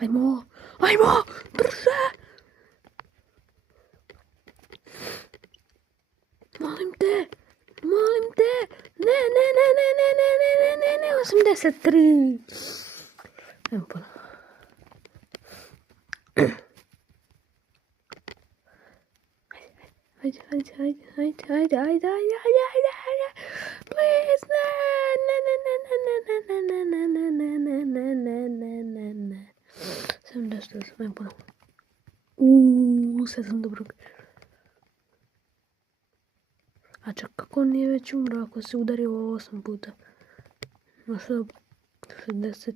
Ajmo, ajmo, brže! Molim te, ne, 83. Evo ponovno. Ajde. Please, ne. 78, ajmo ponovno. Sad sam dobro. A čak kako nije već umro ako se udario 8 puta? Možda 60.